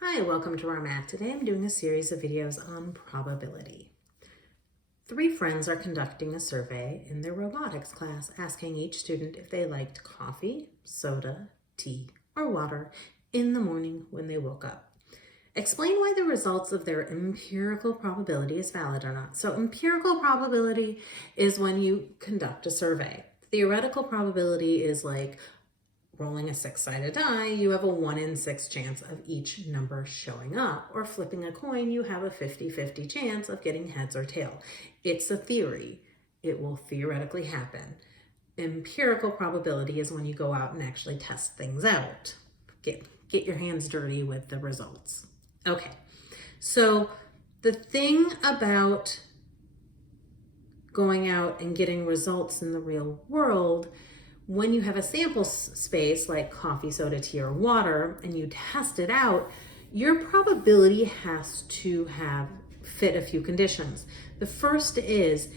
Hi, welcome to our math. Today I'm doing a series of videos on probability. Three friends are conducting a survey in their robotics class, asking each student if they liked coffee, soda, tea, or water in the morning when they woke up. Explain why the results of their empirical probability is valid or not. So empirical probability is when you conduct a survey. Theoretical probability is like rolling a six-sided die, you have a 1 in 6 chance of each number showing up. Or flipping a coin, you have a 50-50 chance of getting heads or tail. It's a theory. It will theoretically happen. Empirical probability is when you go out and actually test things out. Get your hands dirty with the results. Okay, so the thing about going out and getting results in the real world, when you have a sample space like coffee, soda, tea, or water, and you test it out, your probability has to have fit a few conditions. The first is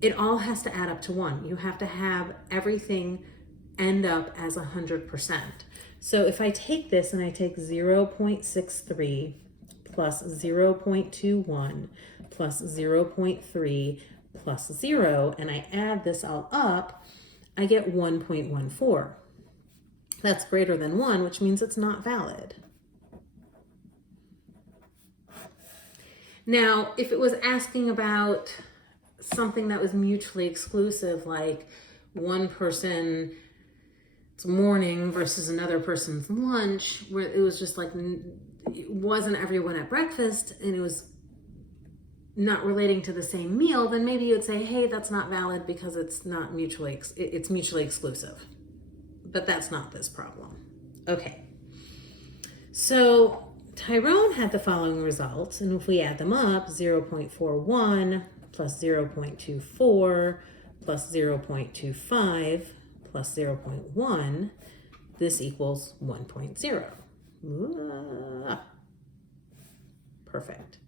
it all has to add up to 1. You have to have everything end up as 100%. So if I take this and I take 0.63 plus 0.21 plus 0.3 plus 0, and I add this all up, I get 1.14. That's greater than 1, which means it's not valid. Now, if it was asking about something that was mutually exclusive, like one person's morning versus another person's lunch, where it was just like, it wasn't everyone at breakfast and it was not relating to the same meal, then maybe you'd say, hey, that's not valid because it's not mutually exclusive. But that's not this problem. Okay. So Tyrone had the following results, and if we add them up, 0.41 plus 0.24 plus 0.25 plus 0.1, this equals 1.0. Perfect.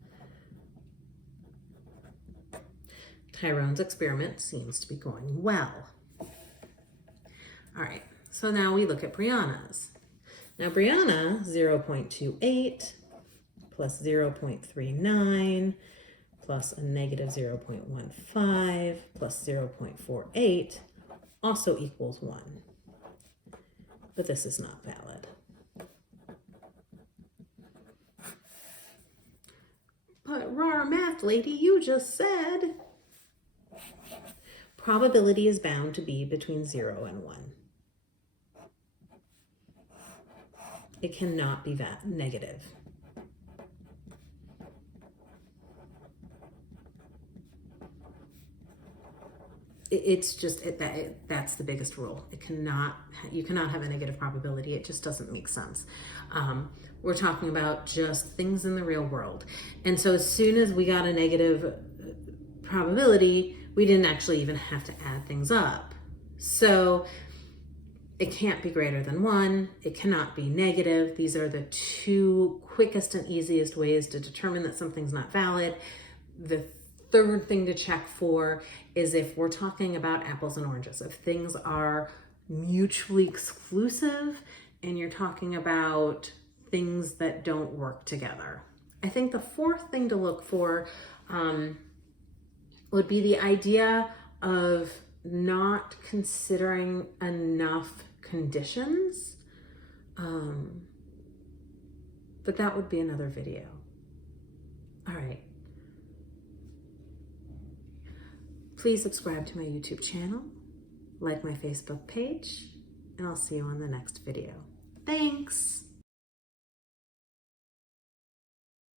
Tyrone's experiment seems to be going well. All right, so now we look at Brianna's. Now Brianna, 0.28 plus 0.39 plus a negative 0.15 plus 0.48 also equals 1. But this is not valid. But rawr math lady, you just said probability is bound to be between 0 and 1. It cannot be that negative. It's just that's the biggest rule. You cannot have a negative probability. It just doesn't make sense. We're talking about just things in the real world. And so as soon as we got a negative probability, we didn't actually even have to add things up. So it can't be greater than 1. It cannot be negative. These are the two quickest and easiest ways to determine that something's not valid. The third thing to check for is if we're talking about apples and oranges. If things are mutually exclusive and you're talking about things that don't work together. I think the fourth thing to look for would be the idea of not considering enough conditions. But that would be another video. All right. Please subscribe to my YouTube channel, like my Facebook page, and I'll see you on the next video. Thanks.